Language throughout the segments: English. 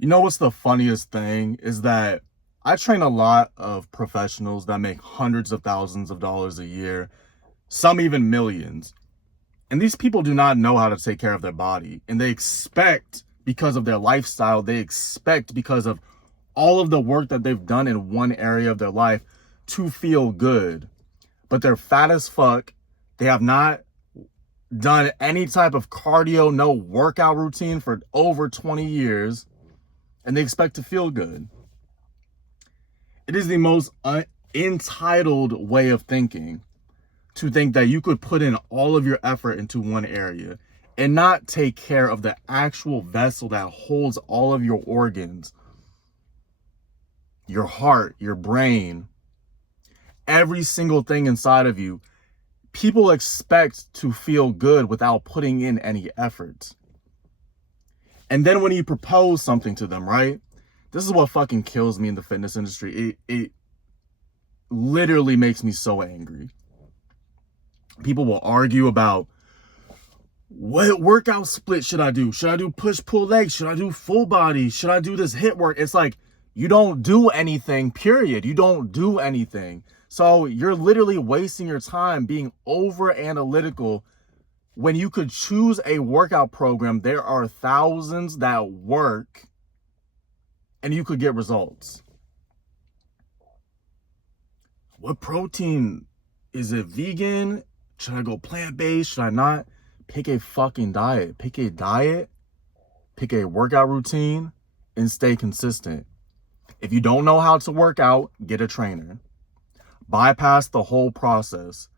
You know what's the funniest thing is that I train a lot of professionals that make hundreds of thousands of dollars a year, some even millions. And these people do not know how to take care of their body. And they expect, because of their lifestyle, they expect, because of all of the work that they've done in one area of their life, to feel good. But they're fat as fuck. They have not done any type of cardio, no workout routine for over 20 years. And they expect to feel good. It is the most entitled way of thinking to think that you could put in all of your effort into one area and not take care of the actual vessel that holds all of your organs, your heart, your brain, every single thing inside of you. People expect to feel good without putting in any effort. And then when you propose something to them, right? This is what fucking kills me in the fitness industry. It literally makes me so angry. People will argue about what workout split should I do? Should I do push pull legs? Should I do full body? Should I do this HIIT work? It's like, you don't do anything, period. You don't do anything. So you're literally wasting your time being over analytical when you could choose a workout program. There are thousands that work and you could get results. What protein? Is it vegan? Should I go plant-based? Should I not? Pick a fucking diet. Pick a diet, pick a workout routine, and stay consistent. If you don't know how to work out, get a trainer. Bypass the whole process.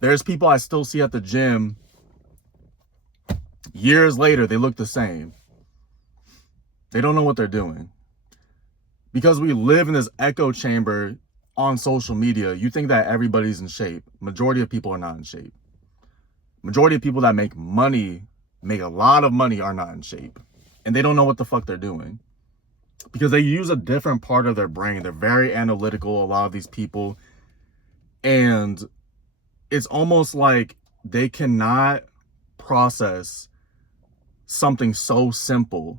There's people I still see at the gym. Years later, they look the same. They don't know what they're doing. Because we live in this echo chamber on social media, you think that everybody's in shape. Majority of people are not in shape. Majority of people that make money, make a lot of money, are not in shape. And they don't know what the fuck they're doing. Because they use a different part of their brain. They're very analytical, a lot of these people. And it's almost like they cannot process something so simple.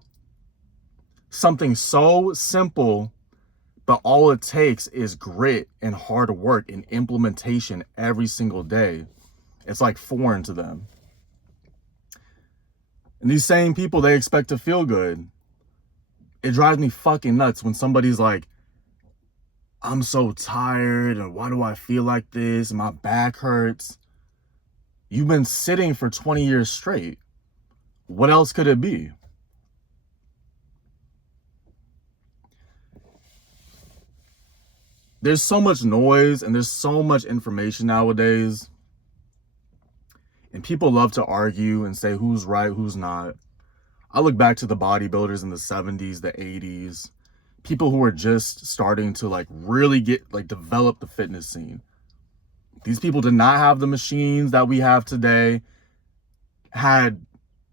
Something so simple, but all it takes is grit and hard work and implementation every single day. It's like foreign to them. And these same people, they expect to feel good. It drives me fucking nuts when somebody's like, I'm so tired, and why do I feel like this? My back hurts. You've been sitting for 20 years straight. What else could it be? There's so much noise and there's so much information nowadays. And people love to argue and say who's right, who's not. I look back to the bodybuilders in the 70s, the 80s, people who were just starting to like really develop the fitness scene. These people did not have the machines that we have today, had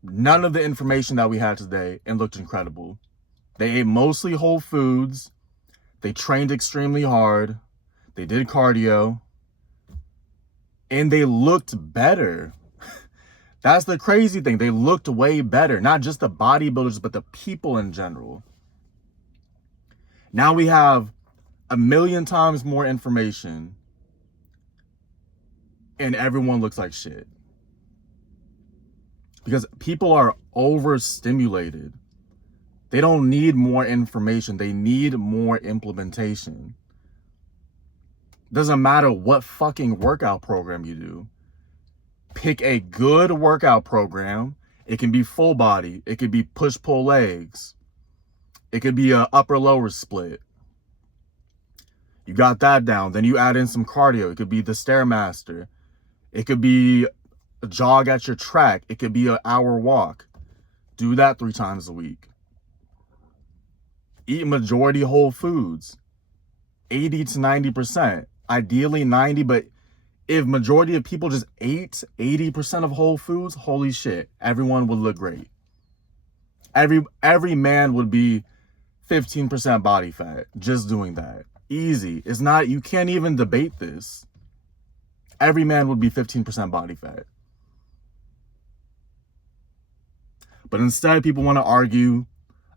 none of the information that we had today, and looked incredible. They ate mostly whole foods. They trained extremely hard. They did cardio. And they looked better. That's the crazy thing. They looked way better. Not just the bodybuilders, but the people in general. Now we have a million times more information. And everyone looks like shit. Because people are overstimulated. They don't need more information. They need more implementation. Doesn't matter what fucking workout program you do. Pick a good workout program. It can be full body. It could be push-pull legs. It could be a upper-lower split. You got that down. Then you add in some cardio. It could be the Stairmaster. It could be a jog at your track. It could be an hour walk. Do that 3 times a week. Eat majority whole foods. 80 to 90%. Ideally 90, but if majority of people just ate 80% of whole foods, holy shit, everyone would look great. Every man would be 15% body fat just doing that. Easy. It's not, you can't even debate this. Every man would be 15% body fat. But instead, people want to argue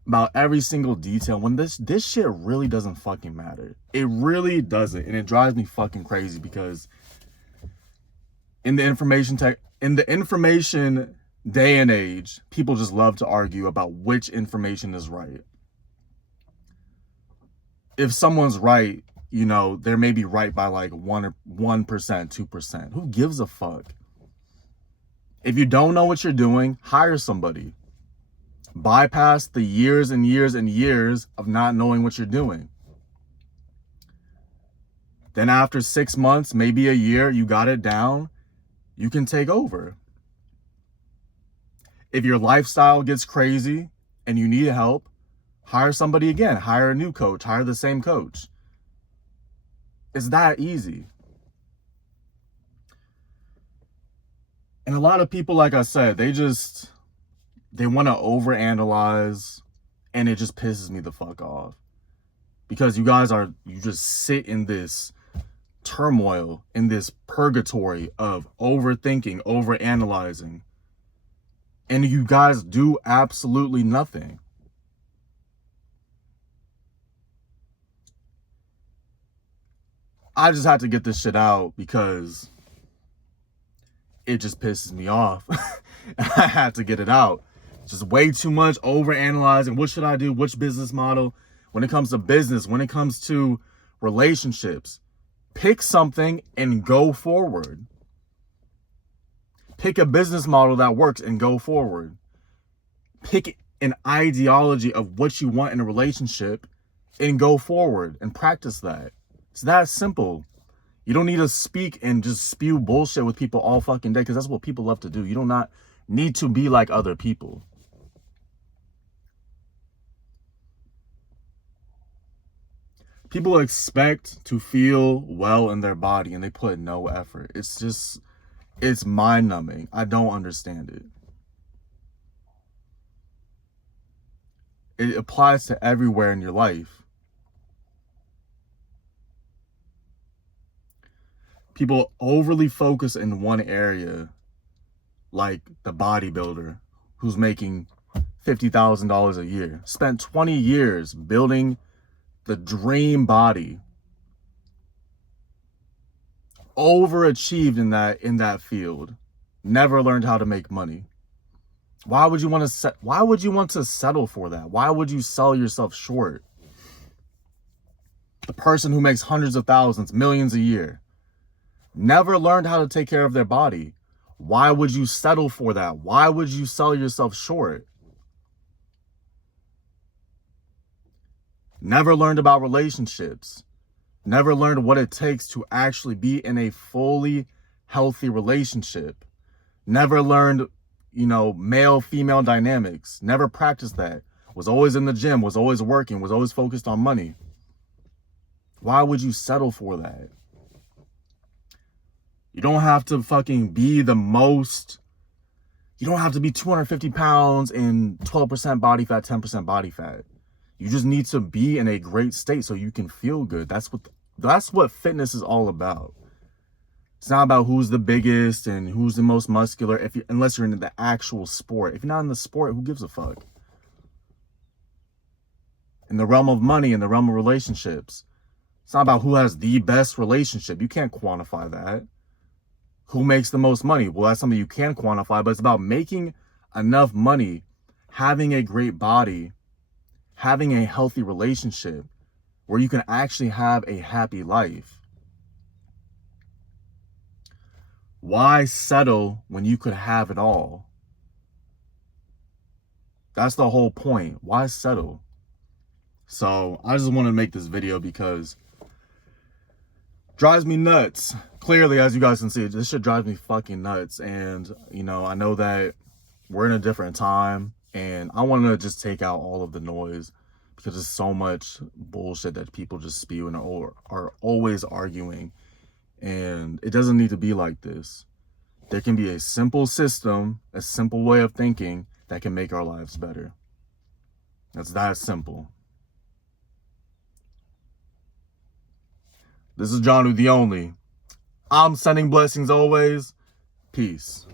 about every single detail when this shit really doesn't fucking matter. It really doesn't. And it drives me fucking crazy because in the information day and age, people just love to argue about which information is right. If someone's right, you know, they may be right by like 1%, 2%. Who gives a fuck? If you don't know what you're doing, hire somebody. Bypass the years and years and years of not knowing what you're doing. Then after 6 months, maybe a year, you got it down, you can take over. If your lifestyle gets crazy and you need help, hire somebody again. Hire a new coach. Hire the same coach. It's that easy. And a lot of people, like I said, they want to overanalyze, and it just pisses me the fuck off. Because you just sit in this turmoil, in this purgatory of overthinking, overanalyzing, and you guys do absolutely nothing. I just had to get this shit out because it just pisses me off. I had to get it out. Just way too much overanalyzing. What should I do? Which business model? When it comes to business, when it comes to relationships, pick something and go forward. Pick a business model that works and go forward. Pick an ideology of what you want in a relationship and go forward and practice that. It's that simple. You don't need to speak and just spew bullshit with people all fucking day because that's what people love to do. You do not need to be like other people. People expect to feel well in their body and they put no effort. It's mind-numbing. I don't understand it. It applies to everywhere in your life. People overly focus in one area, like the bodybuilder who's making $50,000 a year, spent 20 years building the dream body, overachieved in that field, never learned how to make money. Why would you want to settle for that? Why would you sell yourself short? The person who makes hundreds of thousands, millions a year, never learned how to take care of their body. Why would you settle for that? Why would you sell yourself short? Never learned about relationships. Never learned what it takes to actually be in a fully healthy relationship. Never learned, male-female dynamics. Never practiced that. Was always in the gym, was always working, was always focused on money. Why would you settle for that? You don't have to fucking be the most. You don't have to be 250 pounds and 12% body fat, 10% body fat. You just need to be in a great state so you can feel good. That's what fitness is all about. It's not about who's the biggest and who's the most muscular, unless you're into the actual sport. If you're not in the sport, who gives a fuck? In the realm of money, in the realm of relationships, it's not about who has the best relationship. You can't quantify that. Who makes the most money? Well, that's something you can quantify, but it's about making enough money, having a great body, having a healthy relationship where you can actually have a happy life. Why settle when you could have it all? That's the whole point. Why settle? So I just want to make this video because it drives me nuts. Clearly, as you guys can see, this shit drives me fucking nuts. And, I know that we're in a different time and I want to just take out all of the noise because there's so much bullshit that people just spew and are always arguing. And it doesn't need to be like this. There can be a simple system, a simple way of thinking that can make our lives better. That's that simple. This is John Woo the Only. I'm sending blessings always. Peace.